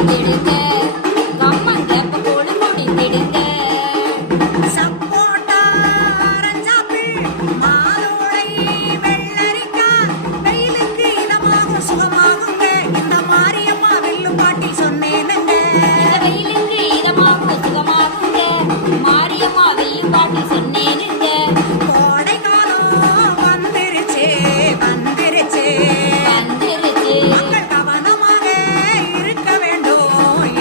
இணைந்திடுங்க கம்மங்கப்ப போல குடித்திடுங்க சப்போட்டா ஆரஞ்சாப்பிள் மாதுளை வெள்ளரிக்காய் வெயிலுக்கு இதமாகும் சுகமாகுங்க இந்த மாரியம்மா வெல்லும் பாட்டி சொன்னேனுங்க இந்த வெயிலுக்கு இதமாகும் சுகமாகுங்க மாரியம்மா வெல்லும் பாட்டி சொன்னேனுங்க கோடை காலம் வந்துருச்சு வந்துருச்சு வந்துருச்சு மக்கள் கவனமாக இருக்க வேண்டும்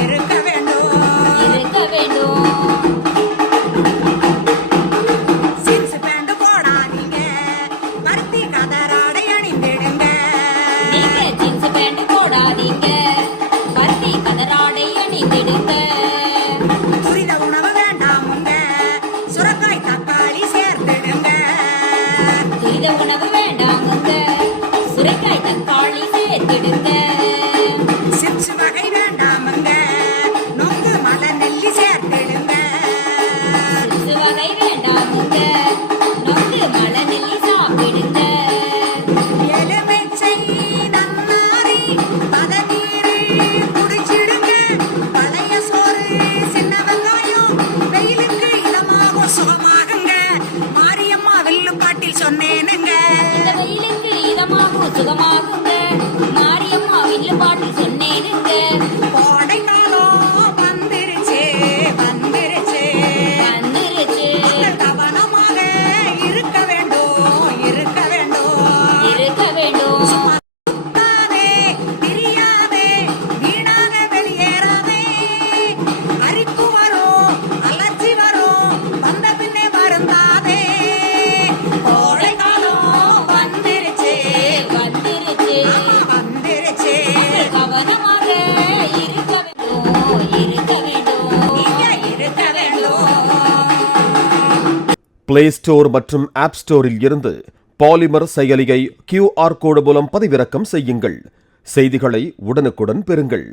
இருக்க வேண்டும் இருக்க வேண்டும் ஜீன்ஸ் பேண்ட் போடாதீங்க பருத்தி கதராடை அணிந்திடுங்க நீங்க ஜீன்ஸ் பேண்ட் போடாதீங்க பருத்தி கதராடை அணிந்திடுங்க துரித உணவு வேண்டாமுங்க சுரக்காய் தக்காளி சேர்த்திடுங்க துரித உணவு வேண்டாமுங்க சுரைக்காய் தக்காளி சேர்த்திடுங்க சிப்ஸ் வகை வேண்டாமுங்க நொங்கு மலை நெல்லி சேர்த்திடுங்க சிப்ஸ் வகை வேண்டாமுங்க நொங்கு மலை நெல்லி சாப்பிடுங்க எலுமிச்சை நன்னாரி பதநீர் குடிச்சிடுங்க பழைய சோறு சின்ன வெங்காயம் வெயிலுக்கு இதமாகும் சுகமாகுங்க மாரியம்மா வில்லும் பாட்டில் சொன்னேனுங்க இந்த வெயிலுக்கு இதமாகும் சுகமாகுங்க மாரியம்மா வில்லு பாட்டு சொன்னேனுங்க கோடை காலம் வந்துருச்சு வந்துருச்சு வந்துருச்சு மக்கள் கவனமாக இருக்க வேண்டும் இருக்க வேண்டும் இருக்க வேண்டும் சுத்தாதே, திரியாதே, வீணாக வெளியேறாதே. அரிப்பு வரும், அலர்ஜி வரும், வந்த பின்னே வருந்தாதே. கோடை காலம் வந்துருச்சு, வந்துருச்சு ஆமா வந்துருச்சு. கவனமாக இருக்க வேண்டும் இருக்க வேண்டும் நீங்க இருக்க வேண்டும். பிளே ஸ்டோர் மற்றும் ஆப் ஸ்டோரில் இருந்து பாலிமர் செயலியை QR கோடு மூலம் பதிவிறக்கம் செய்யுங்கள். செய்திகளை உடனுக்குடன் பெறுங்கள்.